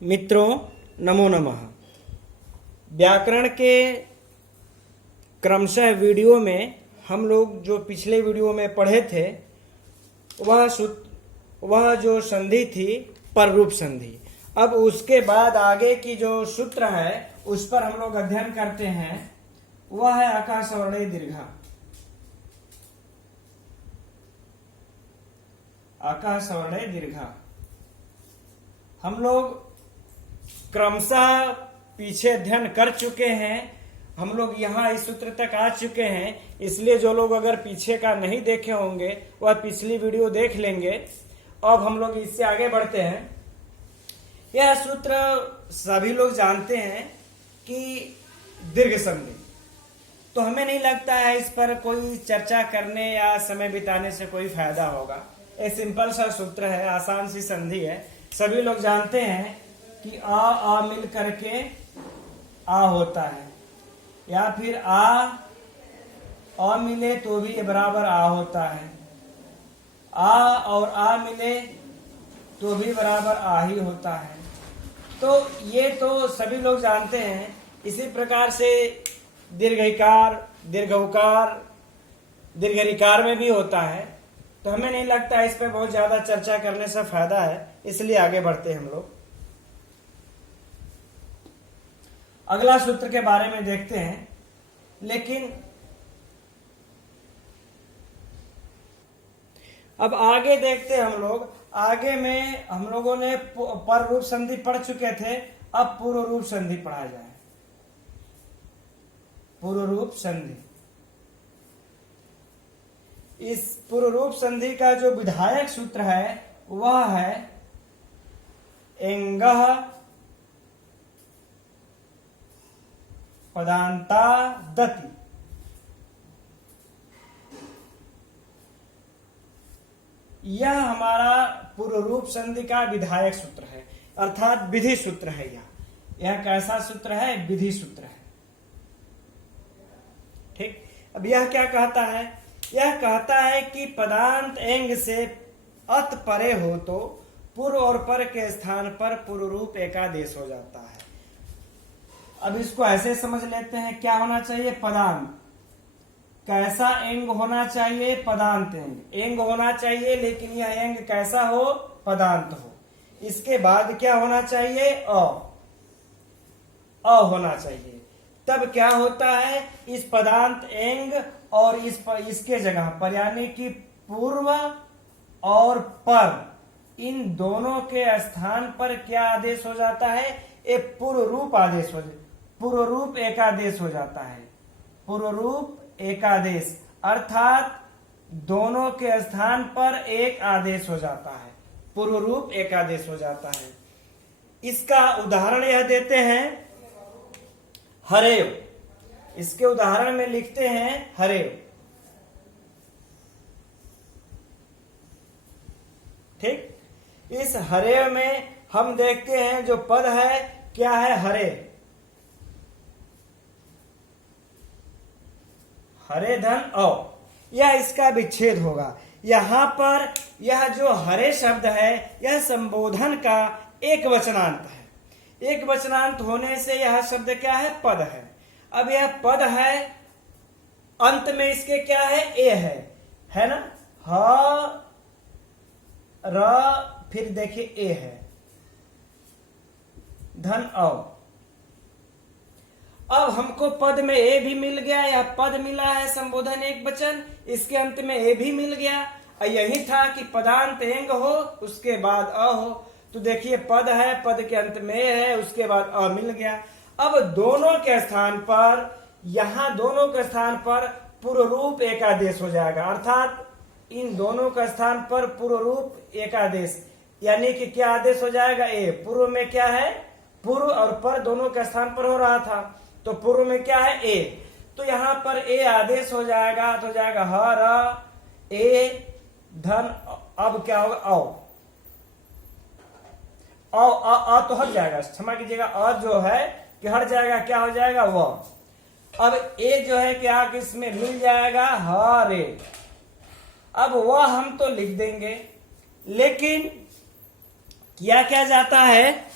मित्रों नमो नमः। व्याकरण के क्रमशः वीडियो में हम लोग जो पिछले वीडियो में पढ़े थे वह जो संधि थी पररूप संधि। अब उसके बाद आगे की जो सूत्र है उस पर हम लोग अध्ययन करते हैं, वह है आकाशवर्णीय दीर्घा। आकाशवर्णीय दीर्घा हम लोग क्रमशः पीछे अध्ययन कर चुके हैं। हम लोग यहाँ इस सूत्र तक आ चुके हैं, इसलिए जो लोग अगर पीछे का नहीं देखे होंगे वह पिछली वीडियो देख लेंगे। अब हम लोग इससे आगे बढ़ते हैं। यह सूत्र सभी लोग जानते हैं कि दीर्घ संधि, तो हमें नहीं लगता है इस पर कोई चर्चा करने या समय बिताने से कोई फायदा होगा। एक सिंपल सा सूत्र है, आसान सी संधि है, सभी लोग जानते हैं कि आ मिल करके आ होता है, या फिर आ मिले तो भी बराबर आ होता है, आ और आ मिले तो भी बराबर आ ही होता है। तो ये तो सभी लोग जानते हैं। इसी प्रकार से दीर्घइकार, दीर्घउकार, दीर्घरिकार में भी होता है। तो हमें नहीं लगता इस पर बहुत ज्यादा चर्चा करने से फायदा है, इसलिए आगे बढ़ते हैं हम लोग। अगला सूत्र के बारे में देखते हैं, लेकिन अब आगे देखते हैं हम लोग। आगे में हम लोगों ने पर रूप संधि पढ़ चुके थे, अब पूर्व रूप संधि पढ़ा जाए। पूर्व रूप संधि, इस पूर्व रूप संधि का जो विधायक सूत्र है वह है एंगः पदांता दति। यह हमारा पूर्व रूप संधि का विधायक सूत्र है, अर्थात विधि सूत्र है। यह कैसा सूत्र है? विधि सूत्र है। ठीक। अब यह क्या कहता है? यह कहता है कि पदांत एंग से अत परे हो तो पूर्व और पर के स्थान पर पूर्व रूप एकादेश हो जाता है। अब इसको ऐसे समझ लेते हैं, क्या होना चाहिए? पदांत। कैसा एंग होना चाहिए? पदांत एंग। एंग होना चाहिए, लेकिन यह एंग कैसा हो? पदांत हो। इसके बाद क्या होना चाहिए? अ होना चाहिए। तब क्या होता है? इस पदांत एंग और इसके जगह पर, यानी कि पूर्व और पर, इन दोनों के स्थान पर क्या आदेश हो जाता है? एक पूर्व रूप आदेश हो जाता है, पूर्व रूप एकादेश हो जाता है। पूर्व रूप एकादेश अर्थात दोनों के स्थान पर एक आदेश हो जाता है, पूर्व रूप एकादेश हो जाता है। इसका उदाहरण यह देते हैं हरेव। इसके उदाहरण में लिखते हैं हरेव। ठीक। इस हरेव में हम देखते हैं जो पद है क्या है? हरे। हरे धन औ, यह इसका विच्छेद होगा। यहां पर यह जो हरे शब्द है यह संबोधन का एक वचनांत है। एक वचनांत होने से यह शब्द क्या है? पद है। अब यह पद है, अंत में इसके क्या है? ए है ना? ह र, फिर देखिए ए है, धन औ। अब हमको पद में ए भी मिल गया, यह पद मिला है संबोधन एक वचन, इसके अंत में ए भी मिल गया। यही था कि पदांत एंग हो उसके बाद अ हो। तो देखिए पद है, पद के अंत में ए है, उसके बाद अ मिल गया। अब दोनों के स्थान पर, यहां दोनों के स्थान पर पूर्व रूप एकादेश हो जाएगा, अर्थात इन दोनों का स्थान पर पूर्व रूप एकादेश, यानी कि क्या आदेश हो जाएगा? ए। पूर्व में क्या है? पूर्व और पर दोनों के स्थान पर हो रहा था, तो पूर्व में क्या है? ए। तो यहां पर ए आदेश हो जाएगा, तो हो जाएगा ह र ए धन। अब क्या होगा? अ तो हट जाएगा, क्षमा कीजिएगा, अ जो है कि हट जाएगा, क्या हो जाएगा? वह। अब ए जो है क्या किसमें मिल जाएगा? ह रे। अब वह हम तो लिख देंगे, लेकिन किया क्या जाता है?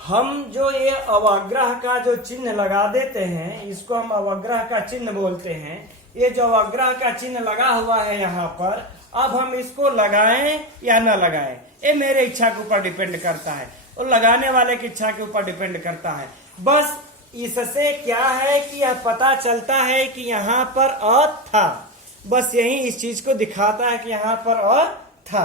हम जो ये अवग्रह का जो चिन्ह लगा देते हैं, इसको हम अवग्रह का चिन्ह बोलते हैं। ये जो अवग्रह का चिन्ह लगा हुआ है यहाँ पर, अब हम इसको लगाएं या न लगाएं, ये मेरे इच्छा के ऊपर डिपेंड करता है और लगाने वाले की इच्छा के ऊपर डिपेंड करता है। बस इससे क्या है कि यह पता चलता है कि यहाँ पर अ था, बस यही इस चीज को दिखाता है कि यहाँ पर अ था।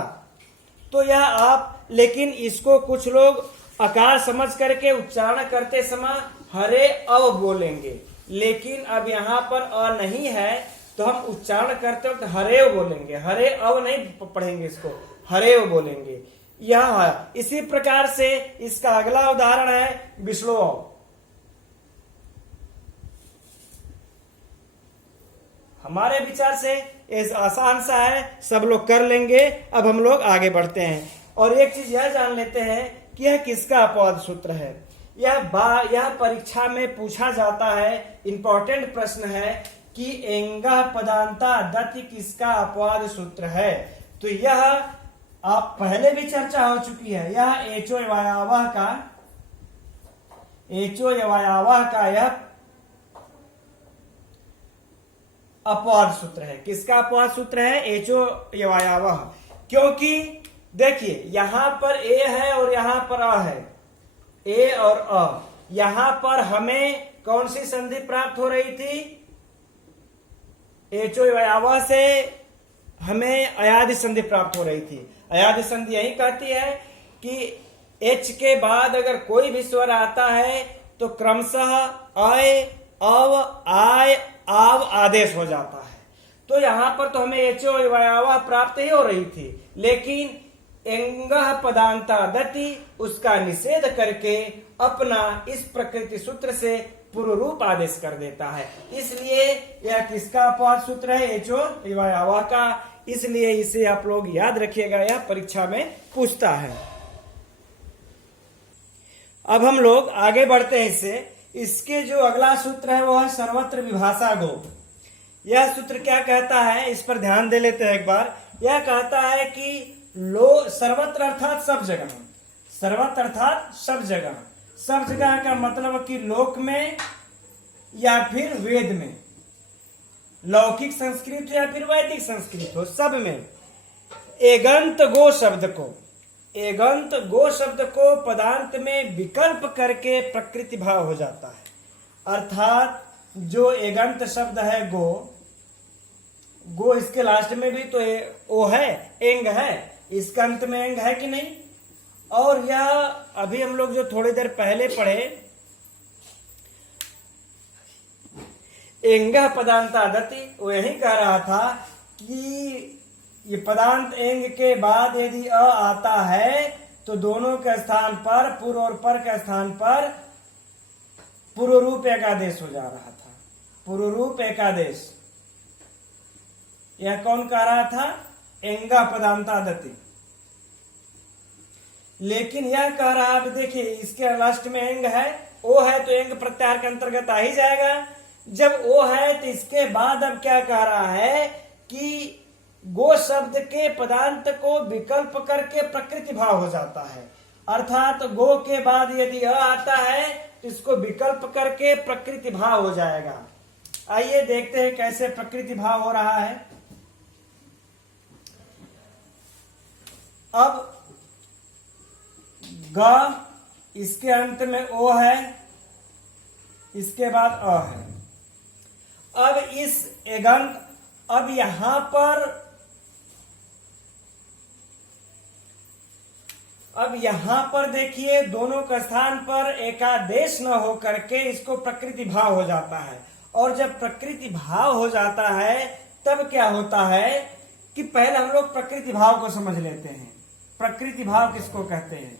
तो यह आप, लेकिन इसको कुछ लोग आकार समझ करके उच्चारण करते समय हरे अव बोलेंगे, लेकिन अब यहाँ पर अ नहीं है तो हम उच्चारण करते वक्त हरेव बोलेंगे, हरे अव नहीं पढ़ेंगे, इसको हरेव बोलेंगे। यह है। इसी प्रकार से इसका अगला उदाहरण है विष्णु। हमारे विचार से ये आसान सा है, सब लोग कर लेंगे। अब हम लोग आगे बढ़ते हैं और एक चीज यह जान लेते हैं कि यह किसका अपवाद सूत्र है। यह परीक्षा में पूछा जाता है, इंपॉर्टेंट प्रश्न है कि एंगा पदांता दति किसका अपवाद सूत्र है। तो यह आप पहले भी चर्चा हो चुकी है। यह एचो यवायावह का यह अपवाद सूत्र है। किसका अपवाद सूत्र है? एचो यवायावह। क्योंकि देखिए यहां पर ए है और यहां पर अ है, ए और अ। यहां पर हमें कौन सी संधि प्राप्त हो रही थी? एचो यवायावह से हमें अयादि संधि प्राप्त हो रही थी। अयादि संधि यही कहती है कि एच के बाद अगर कोई भी स्वर आता है तो क्रमशः अय, अव, आय, आव आदेश हो जाता है। तो यहां पर तो हमें एचो यवायावह प्राप्त ही हो रही थी, लेकिन एंगः पदांता दति उसका निषेध करके अपना इस प्रकृति सूत्र से पूर्व रूप आदेश कर देता है। इसलिए यह किसका अपवाद सूत्र है? एचो यवायावह का। इसलिए इसे आप लोग याद रखिएगा, यह परीक्षा में पूछता है। अब हम लोग आगे बढ़ते हैं इससे। इसके जो अगला सूत्र है वह है सर्वत्र विभाषा गो। यह सूत्र क्या कहता है, इस पर ध्यान दे लेते हैं एक बार। यह कहता है कि सर्वत्र अर्थात सब जगह, सर्वत्र अर्थात सब जगह। सब जगह का मतलब कि लोक में या फिर वेद में, लौकिक संस्कृत या फिर वैदिक संस्कृत हो, सब में एगंत गो शब्द को, एगंत गो शब्द को पदांत में विकल्प करके प्रकृति भाव हो जाता है। अर्थात जो एगंत शब्द है गो, गो इसके लास्ट में भी तो ओ है, एंग है, इसका अंत में एंग है कि नहीं। और यह अभी हम लोग जो थोड़ी देर पहले पढ़े, एंगः पदांता दति, वो यही कह रहा था कि ये पदांत एंग के बाद यदि अ आता है तो दोनों के स्थान पर, पूर्व और पर के स्थान पर पूर्व रूप एकादेश हो जा रहा था। पूर्व रूप एकादेश यह कौन कह रहा था? एंगा पदांता दति। लेकिन यह कह रहा है, अब देखिए इसके लास्ट में एंग है, ओ है तो एंग प्रत्याहार के अंतर्गत आ ही जाएगा। जब ओ है तो इसके बाद अब क्या कह रहा है कि गो शब्द के पदांत को विकल्प करके प्रकृति भाव हो जाता है। अर्थात गो के बाद यदि अ आता है तो इसको विकल्प करके प्रकृति भाव हो जाएगा। आइए देखते हैं कैसे प्रकृति भाव हो रहा है। अब ग, इसके अंत में ओ है, इसके बाद अ है। अब इस एगंत, अब यहां पर देखिए दोनों का स्थान पर एकादेश न हो करके इसको प्रकृति भाव हो जाता है। और जब प्रकृति भाव हो जाता है तब क्या होता है कि पहले हम लोग प्रकृति भाव को समझ लेते हैं। प्रकृति भाव किसको कहते हैं?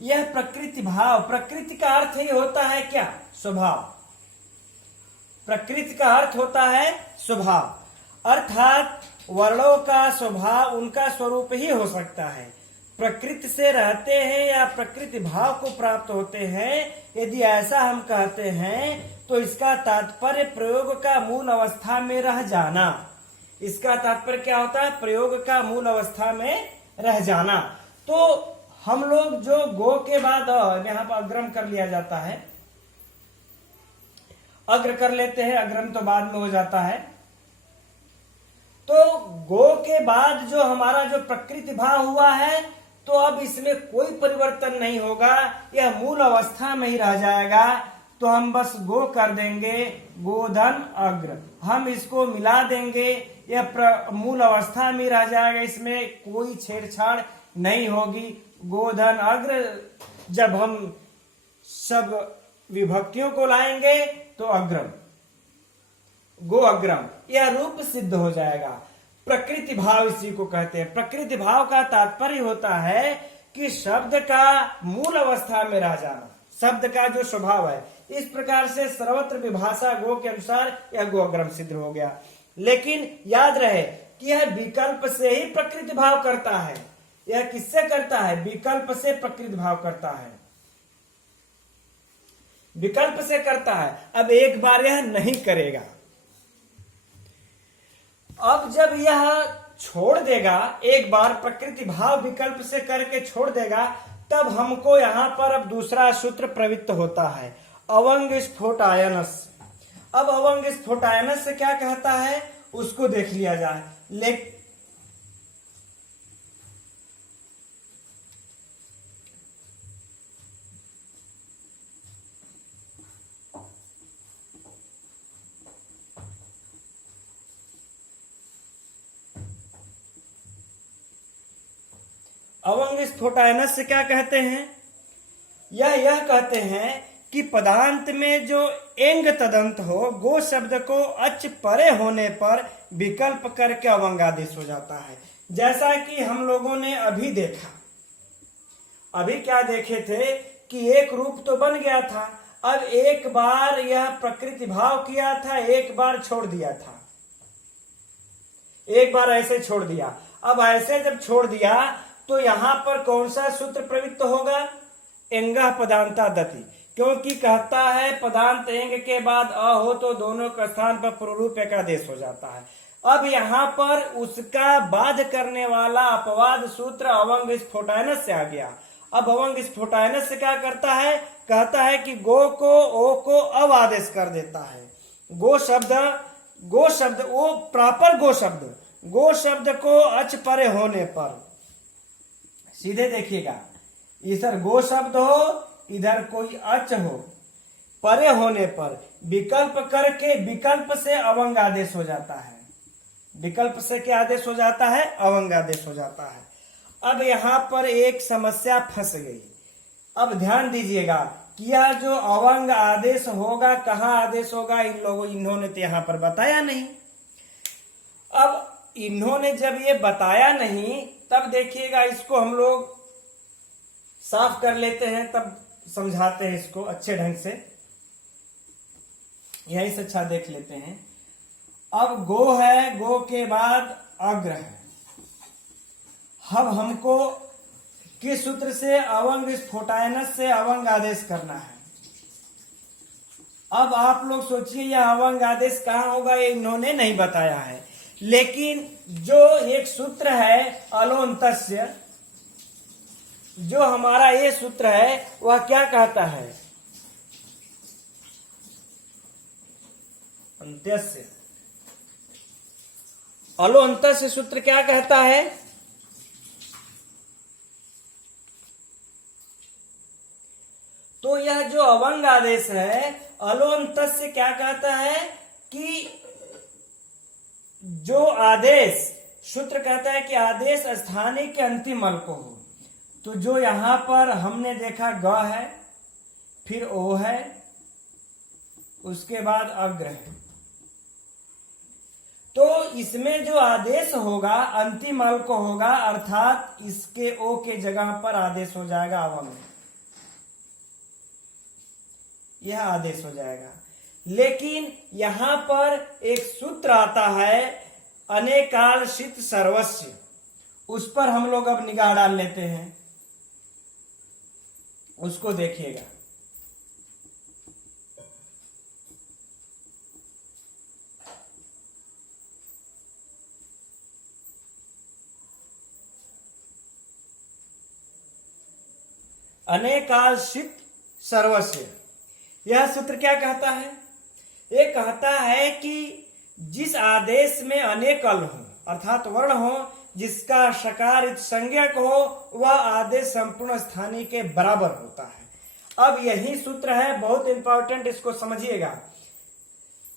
यह प्रकृति भाव, प्रकृति का अर्थ ही होता है क्या? स्वभाव। प्रकृति का अर्थ होता है स्वभाव, अर्थात वर्णों का स्वभाव उनका स्वरूप ही हो सकता है। प्रकृति से रहते हैं या प्रकृति भाव को प्राप्त होते हैं, यदि ऐसा हम कहते हैं तो इसका तात्पर्य प्रयोग का मूल अवस्था में रह जाना। इसका तात्पर्य क्या होता है? प्रयोग का मूल अवस्था में रह जाना। तो हम लोग जो गो के बाद यहाँ पर अग्रम कर लिया जाता है, अग्र कर लेते हैं, अग्रम तो बाद में हो जाता है। तो गो के बाद जो हमारा जो प्रकृति भाव हुआ है, तो अब इसमें कोई परिवर्तन नहीं होगा, यह मूल अवस्था में ही रह जाएगा। तो हम बस गो कर देंगे, गोधन अग्र, हम इसको मिला देंगे, यह मूल अवस्था में रह जाएगा, इसमें कोई छेड़छाड़ नहीं होगी। गोधन अग्र जब हम सब विभक्तियों को लाएंगे तो अग्रम, गो अग्रम, यह रूप सिद्ध हो जाएगा। प्रकृति भाव इसी को कहते हैं। प्रकृति भाव का तात्पर्य होता है कि शब्द का मूल अवस्था में रह जाना, शब्द का जो स्वभाव है। इस प्रकार से सर्वत्र विभाषा गो के अनुसार यह गो अग्रम सिद्ध हो गया। लेकिन याद रहे कि यह विकल्प से ही प्रकृति भाव करता है। यह किससे करता है? विकल्प से प्रकृति भाव करता है, विकल्प से करता है। अब एक बार यह नहीं करेगा, अब जब यह छोड़ देगा, एक बार प्रकृति भाव विकल्प से करके छोड़ देगा, तब हमको यहां पर अब दूसरा सूत्र प्रवृत्त होता है, अवंग स्फोटायनस। अब अवंग स्फोटायनस से क्या कहता है उसको देख लिया जाए। अवंग स्फोटायनस से क्या कहते हैं? यह कहते हैं कि पदांत में जो एंग तदंत हो, गो शब्द को अच परे होने पर विकल्प करके अवंग आदेश हो जाता है। जैसा कि हम लोगों ने अभी देखा, अभी क्या देखे थे कि एक रूप तो बन गया था, अब एक बार यह प्रकृति भाव किया था, एक बार छोड़ दिया था, एक बार ऐसे छोड़ दिया। अब ऐसे जब छोड़ दिया तो यहां पर कौन सा सूत्र प्रवृत्त होगा? एंगा पदांता दति, क्योंकि कहता है पदांत एंग के बाद अ हो तो दोनों का स्थान पर पुनरूप एकादेश हो जाता है। अब यहाँ पर उसका बाध करने वाला अपवाद सूत्र अवंग स्फोटायनस से आ गया। अब अवंग स्फोटायनस से क्या करता है? कहता है कि गो को ओ को अव आदेश कर देता है। गो शब्द वो प्रॉपर गो शब्द को अच परे होने पर, सीधे देखिएगा, इधर गो शब्द हो, इधर कोई अच हो, परे होने पर विकल्प करके विकल्प से अवंग आदेश हो जाता है। विकल्प से क्या आदेश हो जाता है? अवंग आदेश हो जाता है। अब यहां पर एक समस्या फंस गई। अब ध्यान दीजिएगा कि यह जो अवंग आदेश होगा, कहाँ आदेश होगा, इन्होंने तो यहां पर बताया नहीं। अब इन्होंने जब ये बताया नहीं, तब देखिएगा इसको हम लोग साफ कर लेते हैं, तब समझाते हैं इसको अच्छे ढंग से, यही से अच्छा देख लेते हैं। अब गो है, गो के बाद अग्र है। अब हमको किस सूत्र से? अवंग स्फोटायनस से अवंग आदेश करना है। अब आप लोग सोचिए यह अवंग आदेश कहाँ होगा, ये इन्होंने नहीं बताया है। लेकिन जो एक सूत्र है अलोन्तस्य, जो हमारा ये सूत्र है वह क्या कहता है? अंत्यस्य। अलोन्तस्य सूत्र क्या कहता है? तो यह जो अवंग आदेश है अलोन्तस्य क्या कहता है कि जो आदेश, सूत्र कहता है कि आदेश स्थानीय के अंतिम अल को हो। तो जो यहां पर हमने देखा ग है, फिर ओ है, उसके बाद अग्र है, तो इसमें जो आदेश होगा अंतिम अल को होगा, अर्थात इसके ओ के जगह पर आदेश हो जाएगा अवंग, यह आदेश हो जाएगा। लेकिन यहां पर एक सूत्र आता है अनेकालशित सर्वस्व, उस पर हम लोग अब निगाह डाल लेते हैं, उसको देखिएगा। अनेकालसित सर्वस्य। यह सूत्र क्या कहता है? ये कहता है कि जिस आदेश में अनेक अल हो अर्थात वर्ण हो, जिसका शकार संज्ञक हो, वह आदेश संपूर्ण स्थानीय के बराबर होता है। अब यही सूत्र है, बहुत इंपॉर्टेंट, इसको समझिएगा।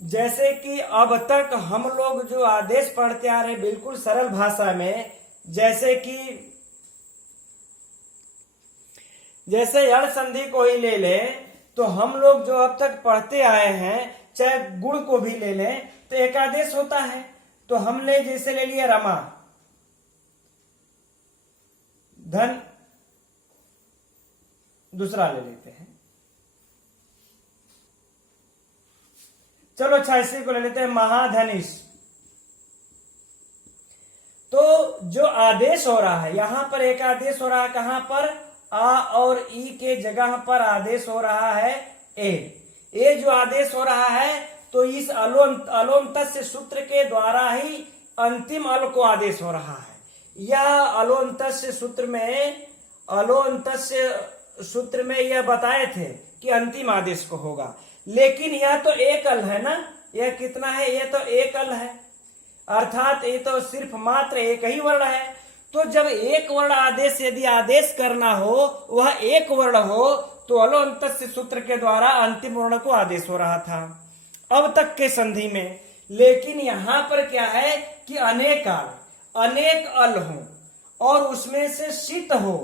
जैसे कि अब तक हम लोग जो आदेश पढ़ते आ रहे बिल्कुल सरल भाषा में, जैसे अण संधि को ही ले लें तो हम लोग जो अब तक पढ़ते आए हैं, चाहे गुण को भी ले लें तो एक आदेश होता है। तो हमने जैसे ले लिया रमा धन, दूसरा ले लेते हैं, चलो 86 को ले लेते हैं महाधनिश। तो जो आदेश हो रहा है यहां पर एक आदेश हो रहा है, कहां पर? आ और ई के जगह पर आदेश हो रहा है ए जो आदेश हो रहा है, तो इस अलोन्तस्य सूत्र के द्वारा ही अंतिम अल को आदेश हो रहा है। यह अलोन्तस्य सूत्र में यह बताए थे कि अंतिम आदेश को होगा, लेकिन यह तो एक अल है ना, यह कितना है? यह तो एक अल है, अर्थात ये तो सिर्फ मात्र एक ही वर्ण है। तो जब एक वर्ण आदेश यदि आदेश करना हो, वह एक वर्ण हो, तो अलोन्तस्य सूत्र के द्वारा अंतिम वर्ण को आदेश हो रहा था अब तक के संधि में। लेकिन यहां पर क्या है कि अनेक अल हो और उसमें से शीत हो,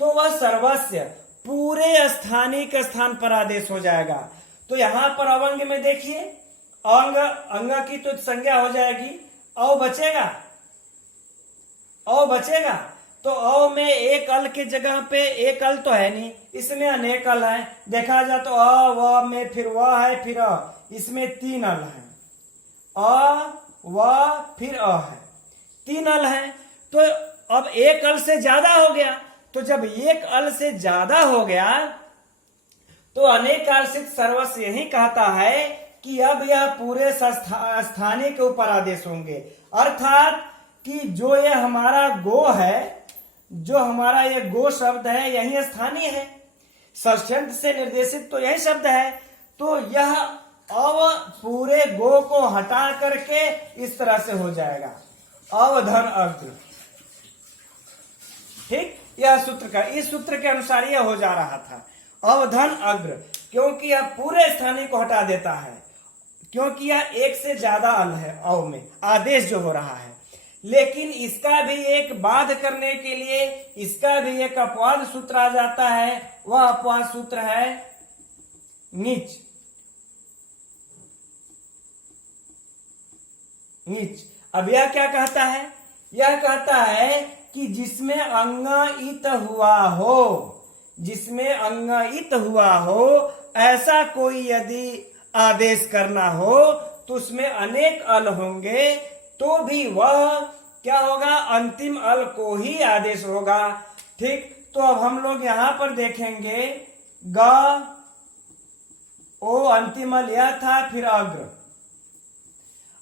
तो वह सर्वस्य पूरे स्थानीय के स्थान पर आदेश हो जाएगा। तो यहां पर अवंग में देखिए, अंग की तो संज्ञा हो जाएगी, औ बचेगा। तो औ में एक अल के जगह पे एक अल तो है नहीं, इसमें अनेक अल है। देखा जाए तो अ व में फिर व है, फिर अ, इसमें 3 अल है, अ व फिर अ है, 3 अल है। तो अब एक अल से ज्यादा हो गया। तो जब एक अल से ज्यादा हो गया तो अनेकालसित सर्वस्व यही कहता है कि अब यह पूरे स्थानीय के ऊपर आदेश होंगे। अर्थात कि जो ये हमारा गो है, जो हमारा ये गो शब्द है, यही स्थानीय है, षष्ठ्यंत से निर्देशित तो यही शब्द है। तो यह अब पूरे गो को हटा करके इस तरह से हो जाएगा, अवधन अग्र। ठीक, यह सूत्र का, इस सूत्र के अनुसार यह हो जा रहा था, अवधन अग्र, क्योंकि यह पूरे स्थानीय को हटा देता है, क्योंकि यह एक से ज्यादा अल है अव में आदेश जो हो रहा है। लेकिन इसका भी एक बाध करने के लिए इसका भी एक अपवाद सूत्र आ जाता है, वह अपवाद सूत्र है नीच। अब यह क्या कहता है? यह कहता है कि जिसमें अंगित हुआ हो, ऐसा कोई यदि आदेश करना हो तो उसमें अनेक अल होंगे, तो भी वह क्या होगा? अंतिम अल को ही आदेश होगा। ठीक, तो अब हम लोग यहां पर देखेंगे, ग ओ अंतिम अल यह था, फिर अग्र।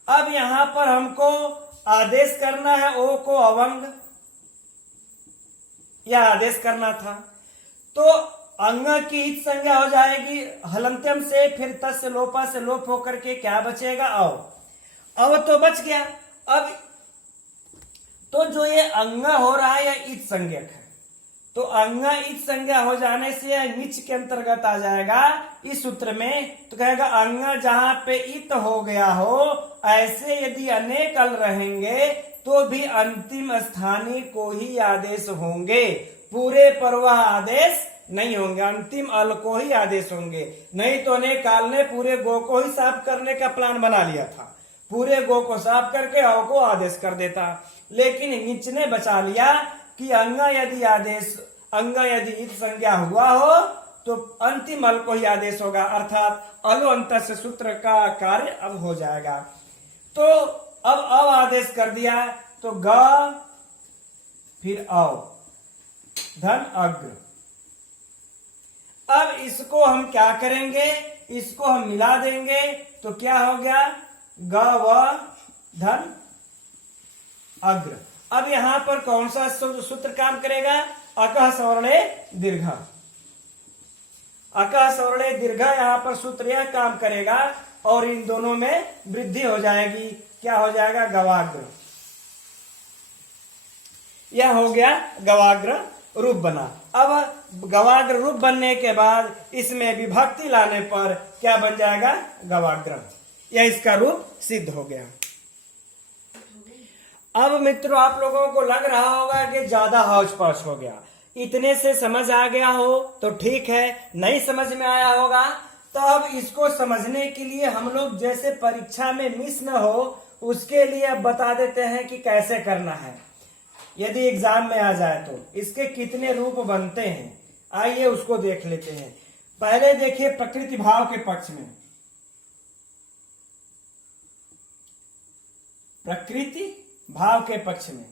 अब यहां पर हमको आदेश करना है ओ को अवंग, यह आदेश करना था। तो अंग की इत संज्ञा हो जाएगी हलंत्यम से, फिर तस् से लोपा से लोप होकर के क्या बचेगा? अव तो बच गया। अब तो जो ये अंग हो रहा है यह इत संज्ञक है, तो अंग इत संज्ञा हो जाने से यह नीच के अंतर्गत आ जाएगा इस सूत्र में। तो कहेगा अंग जहां पे इत हो गया हो, ऐसे यदि अनेक अल रहेंगे तो भी अंतिम स्थानीय को ही आदेश होंगे, पूरे पर वह आदेश नहीं होंगे, अंतिम अल को ही आदेश होंगे। नहीं तो अनेक काल ने पूरे गो को ही साफ करने का प्लान बना लिया था, पूरे गो को साफ करके अव को आदेश कर देता। लेकिन नीच ने बचा लिया कि अंग यदि इत संज्ञा हुआ हो तो अंतिम अल को ही आदेश होगा, अर्थात अलो अंतस्य सूत्र का कार्य अब हो जाएगा। तो अब आदेश कर दिया, तो ग फिर अव धन अग्र। अब इसको हम क्या करेंगे? इसको हम मिला देंगे तो क्या हो गया? ग व धन अग्र। अब यहां पर कौन सा सूत्र काम करेगा? अकह सवर्णे दीर्घ। अकः सवर्णे दीर्घ, यहाँ पर सूत्र यह काम करेगा और इन दोनों में वृद्धि हो जाएगी। क्या हो जाएगा? गवाग्र। यह हो गया गवाग्र रूप बना। अब गवाग्र रूप बनने के बाद इसमें विभक्ति लाने पर क्या बन जाएगा? गवाग्रम। यह इसका रूप सिद्ध हो गया। अब मित्रों आप लोगों को लग रहा होगा कि ज्यादा हौच पौच हो गया, इतने से समझ आ गया हो तो ठीक है, नहीं समझ में आया होगा तो अब इसको समझने के लिए हम लोग जैसे परीक्षा में मिस न हो उसके लिए अब बता देते हैं कि कैसे करना है। यदि एग्जाम में आ जाए तो इसके कितने रूप बनते हैं, आइए उसको देख लेते हैं। पहले देखिए प्रकृति भाव के पक्ष में। प्रकृति भाव के पक्ष में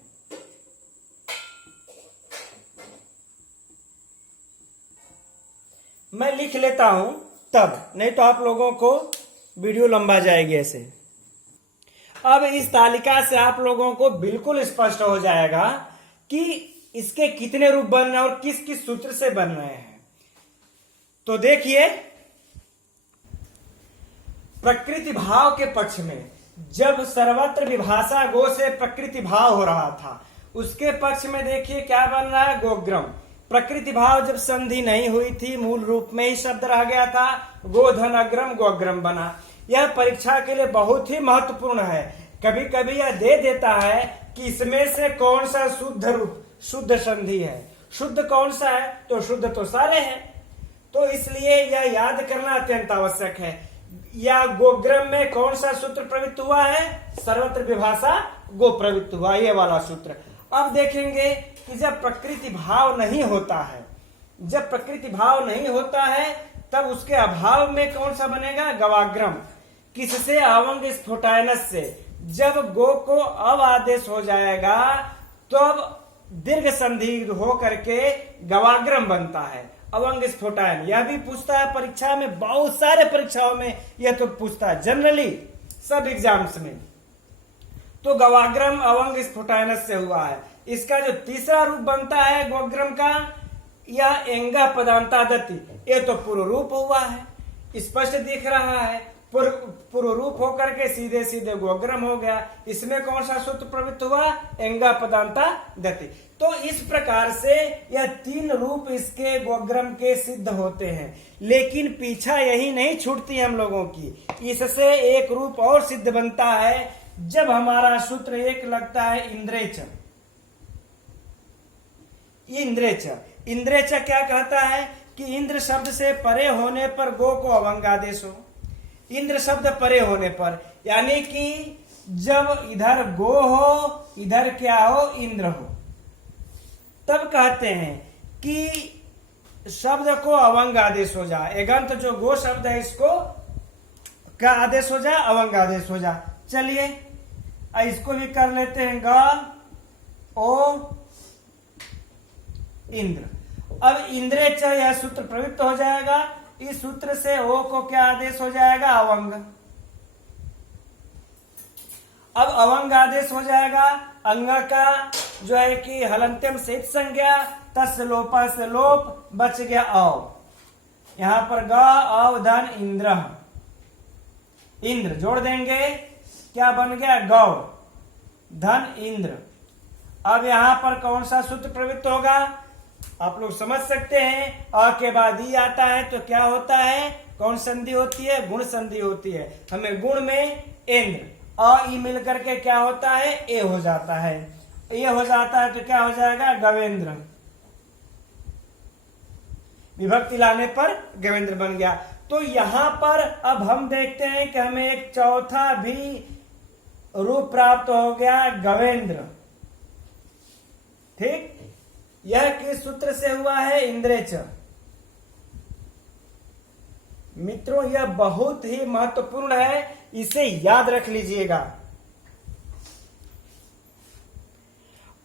मैं लिख लेता हूं तब, नहीं तो आप लोगों को वीडियो लंबा जाएगी ऐसे। अब इस तालिका से आप लोगों को बिल्कुल स्पष्ट हो जाएगा कि इसके कितने रूप बन रहे हैं और किस किस सूत्र से बन रहे हैं। तो देखिए प्रकृति भाव के पक्ष में जब सर्वत्र विभाषा गो से प्रकृति भाव हो रहा था, उसके पक्ष में देखिए क्या बन रहा है? गोग्रम। प्रकृति भाव जब संधि नहीं हुई थी, मूल रूप में ही शब्द रह गया था, गोधन अग्रम गोग्रम बना। यह परीक्षा के लिए बहुत ही महत्वपूर्ण है। कभी कभी यह दे देता है कि इसमें से कौन सा शुद्ध रूप शुद्ध संधि है। शुद्ध कौन सा है? तो शुद्ध तो सारे हैं, तो इसलिए यह याद करना अत्यंत आवश्यक है। या गोग्रम में कौन सा सूत्र प्रवृत्त हुआ है? सर्वत्र विभाषा गो प्रवृत्त हुआ, ये वाला सूत्र। अब देखेंगे कि जब प्रकृति भाव नहीं होता है, जब प्रकृति भाव नहीं होता है तब उसके अभाव में कौन सा बनेगा? गवाग्रम। किससे? अवंग स्फुटायनस से। जब गो को अव आदेश हो जाएगा तब दीर्घ संधि हो करके गवाग्रम बनता है, अवंग स्फुटायन। यह भी पूछता है परीक्षा में, बहुत सारे परीक्षाओं में यह तो पूछता है, जनरली सब एग्जाम्स में। तो गवाग्रम अवंग स्फुटायनस से हुआ है। इसका जो तीसरा रूप बनता है गोग्रम का, यह एंगा पदांतादति, ये तो पूर्व रूप हुआ है, स्पष्ट दिख रहा है। पूर्व रूप होकर के सीधे सीधे गोग्रम हो गया। इसमें कौन सा सूत्र प्रवृत्त हुआ? एंगा पदांतादति। तो इस प्रकार से यह तीन रूप इसके गोग्रम के सिद्ध होते हैं। लेकिन पीछा यही नहीं छूटती हम लोगों की, इससे एक रूप और सिद्ध बनता है जब हमारा सूत्र एक लगता है इंद्रेच। इंद्रेच, इंद्रेच क्या कहता है कि इंद्र शब्द से परे होने पर गो को अवंग आदेश हो। इंद्र शब्द परे होने पर, यानी कि जब इधर गो हो इधर क्या हो? इंद्र हो, तब कहते हैं कि शब्द को अवंग आदेश हो जाए। एगंत जो गो शब्द है इसको का आदेश हो जाए, अवंग आदेश हो जाए। चलिए इसको भी कर लेते हैं, ग ओ इंद्र। अब इंद्रेच यह सूत्र प्रवृत्त हो जाएगा। इस सूत्र से ओ को क्या आदेश हो जाएगा? अवंग। अब अवंग आदेश हो जाएगा। अंग का जो है कि हलंत्यम से संज्ञा, तस् लोपा से लोप, बच गया अव। यहां पर ग अव धन इंद्र, इंद्र जोड़ देंगे, क्या बन गया? गौ धन इंद्र। अब यहां पर कौन सा सूत्र प्रवृत्त होगा? आप लोग समझ सकते हैं, अ के बाद ई आता है तो क्या होता है? कौन संधि होती है? गुण संधि होती है। हमें गुण में इंद्र अ ई मिलकर के क्या होता है? ए हो जाता है। ए हो जाता है तो क्या हो जाएगा? गवेंद्र। विभक्ति लाने पर गवेंद्र बन गया। तो यहां पर अब हम देखते हैं कि हमें एक चौथा भी रूप प्राप्त हो गया, गवेंद्र। ठीक, यह किस सूत्र से हुआ है? इंद्रेच। मित्रों यह बहुत ही महत्वपूर्ण है, इसे याद रख लीजिएगा।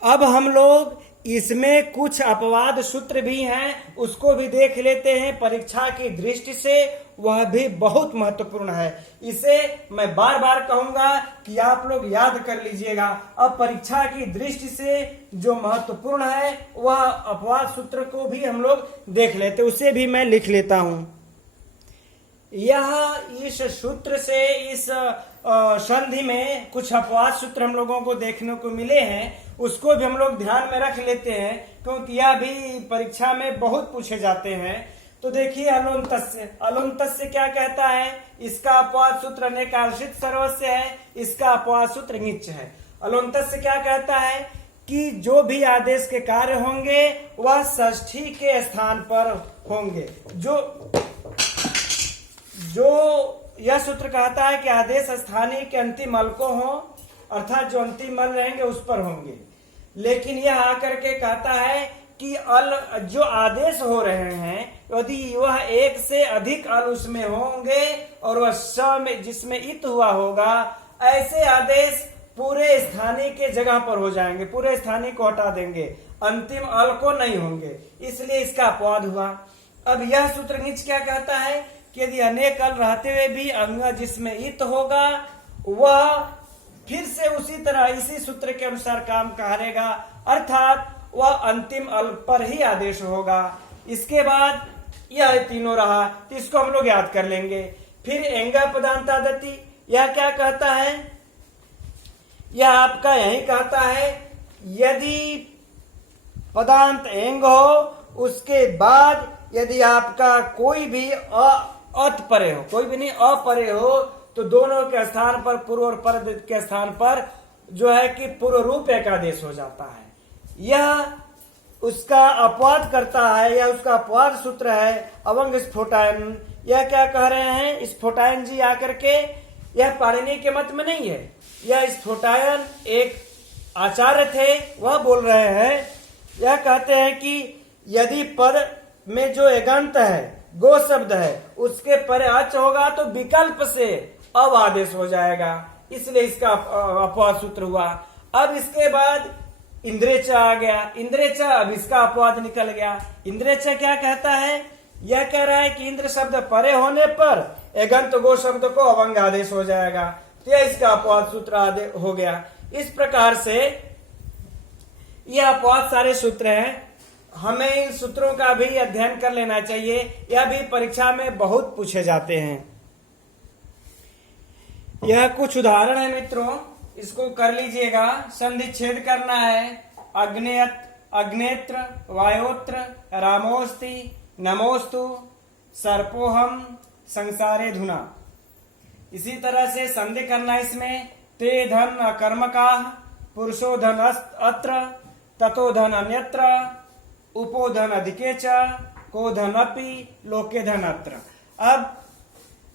अब हम लोग इसमें कुछ अपवाद सूत्र भी हैं, उसको भी देख लेते हैं परीक्षा की दृष्टि से, वह भी बहुत महत्वपूर्ण है। इसे मैं बार बार कहूंगा कि आप लोग याद कर लीजिएगा। अब परीक्षा की दृष्टि से जो महत्वपूर्ण है वह अपवाद सूत्र को भी हम लोग देख लेते, उसे भी मैं लिख लेता हूं। यह इस सूत्र से, इस संधि में कुछ अपवाद सूत्र हम लोगों को देखने को मिले हैं, उसको भी हम लोग ध्यान में रख लेते हैं, क्योंकि यह भी परीक्षा में बहुत पूछे जाते हैं। तो देखिए अलोन्तस्य, अलोन्तस्य क्या कहता है? इसका अपवाद सूत्र अनेकार्षित सर्वस्य है, इसका अपवाद सूत्र ङिच्च है। अलोन्तस्य क्या कहता है कि जो भी आदेश के कार्य होंगे वह षष्ठी के स्थान पर होंगे। जो यह सूत्र कहता है कि आदेश स्थानीय के अंतिम अल को हो, अर्थात जो अंतिम अल रहेंगे उस पर होंगे। लेकिन यह आकर के कहता है कि अल जो आदेश हो रहे हैं यदि वह एक से अधिक अल उसमें होंगे और वह स में जिसमें इत हुआ होगा, ऐसे आदेश पूरे स्थानीय के जगह पर हो जाएंगे, पूरे स्थानीय को हटा देंगे, अंतिम अल को नहीं होंगे, इसलिए इसका अपवाद हुआ। अब यह सूत्र नीच क्या कहता है कि यदि अनेक अल रहते हुए भी अंग जिसमें इत होगा वह फिर से उसी तरह इसी सूत्र के अनुसार काम करेगा, अर्थात वह अंतिम अल पर ही आदेश होगा। इसके बाद यह तीनों रहा, तो इसको हम लोग याद कर लेंगे। फिर एंगा पदांतादति, यह क्या कहता है? यह आपका यही कहता है यदि पदांत एंग हो, उसके बाद यदि आपका कोई भी अत परे हो, कोई भी नहीं अपरे हो, तो दोनों के स्थान पर, पूर्व और पर के स्थान पर जो है कि पूर्व रूप एक आदेश हो जाता है। यह उसका अपवाद करता है, यह उसका अपवाद सूत्र है अवंग स्फोटायन। यह क्या कह रहे हैं स्फोटायन जी आकर के? यह पाणिनि के मत में नहीं है, यह स्फोटायन एक आचार्य थे, वह बोल रहे हैं। यह कहते हैं कि यदि पद में जो एगंत है, गो शब्द है, उसके परे अच होगा तो विकल्प से अब आदेश हो जाएगा, इसलिए इसका अपवाद सूत्र हुआ। अब इसके बाद इंद्रेच आ गया, इंद्रेच, अब इसका अपवाद निकल गया। इंद्रेच क्या कहता है? यह कह रहा है कि इंद्र शब्द परे होने पर एगंत गो शब्द को अवंग आदेश हो जाएगा, तो यह इसका अपवाद सूत्र हो गया। इस प्रकार से यह अपवाद सारे सूत्र हैं, हमें इन सूत्रों का भी अध्ययन कर लेना चाहिए, यह भी परीक्षा में बहुत पूछे जाते हैं। यह कुछ उदाहरण है मित्रों, इसको कर लीजिएगा। संधि छेद करना है। अग्नेत्र, वायोत्र, रामोस्ति, नमोस्तु, सर्पोहम, संसारे धुना। इसी तरह से संधि करना इसमें ते धन अकर्मका, पुरुषो धन अत्र, ततो धन अन्यत्र, उपो धन अधिके च, को धन अपि, लोके धन अत्र। अब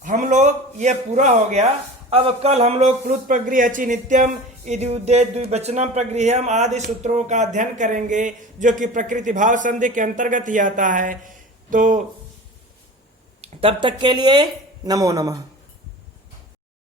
हम लोग ये पूरा हो गया। अब कल हम लोग प्लुत प्रगृह्य च नित्यम इति उद्देश्य द्विवचनम प्रगृह्यम आदि सूत्रों का अध्ययन करेंगे, जो कि प्रकृति भाव संधि के अंतर्गत ही आता है। तो तब तक के लिए नमो नमः।